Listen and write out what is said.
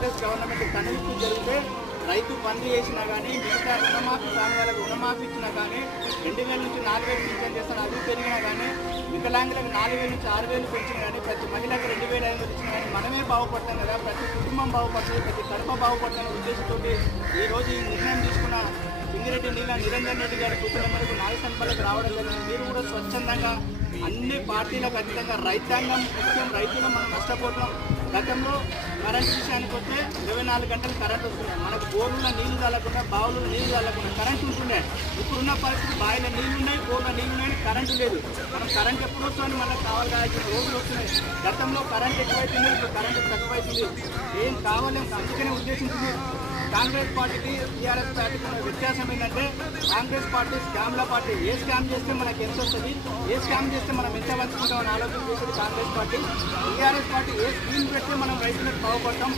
Congress government కనువిప్పు జరిగితే రైతు బంద్ చేసినా కానీ మిగతా రుణమాఫీ కాని వాళ్ళకి రుణమాఫీ ఇచ్చినా కానీ 2000 నుంచి 4000 పింఛన్ చేస్తాను అది పెరిగినా కానీ వికలాంగులకు 4000 నుంచి 6000 పెంచినా కానీ ప్రతి మహిళకు 2500 ఇచ్చినా కానీ మనమే బాగుపడతాం కదా, ప్రతి కుటుంబం బాగుపడుతుంది, ప్రతి కడప బాగుపడుతున్న ఉద్దేశంతో ఈరోజు ఈ నిర్ణయం తీసుకున్న సింగిరెడ్డి నిరంజన్ రెడ్డి గారి సూచన మేరకు నాగసంపల్లికి రావడం జరిగింది. మీరు కూడా స్వచ్ఛందంగా అన్ని పార్టీలకు అతీతంగా రైతాంగం ముఖ్యం, రైతులు మనం నష్టపోతున్నాం. గతంలో కరెంటు విషయానికి వస్తే 24 గంటలు కరెంట్ వస్తుండే, మనకు బోర్లలో నీళ్లు చల్లకుండా బావులలో నీళ్లు చల్లకుండా కరెంట్ ఉంటుండే. ఇప్పుడున్న పరిస్థితి బావిలో నీళ్లు ఉన్నాయి, బోర్లో నీళ్లు ఉన్నాయి, కరెంటు లేదు. మనం కరెంట్ ఎప్పుడు వస్తుందని మనకు కావాలి కావాల్సిన రోజులు వస్తున్నాయి. గతంలో కరెంట్ ఎక్కువైతుంది, ఇప్పుడు కరెంట్ తక్కువైతుంది. ఏం కావాలి అందుకనే ఉద్దేశించింది. కాంగ్రెస్ పార్టీకి టీఆర్ఎస్ పార్టీకి ఉన్న వ్యత్యాసం ఏంటంటే కాంగ్రెస్ పార్టీ స్కామ్ల పార్టీ. ఏ స్కామ్ చేస్తే మనకు ఎంత వస్తుంది, ఏ స్కామ్ చేస్తే మనం ఎంత పంచుకుంటామని ఆలోచన చేసేది కాంగ్రెస్ పార్టీ. టీఆర్ఎస్ పార్టీ ఏ స్కీమ్ పెడితే మనం రైతులకు బాగుపడతాం,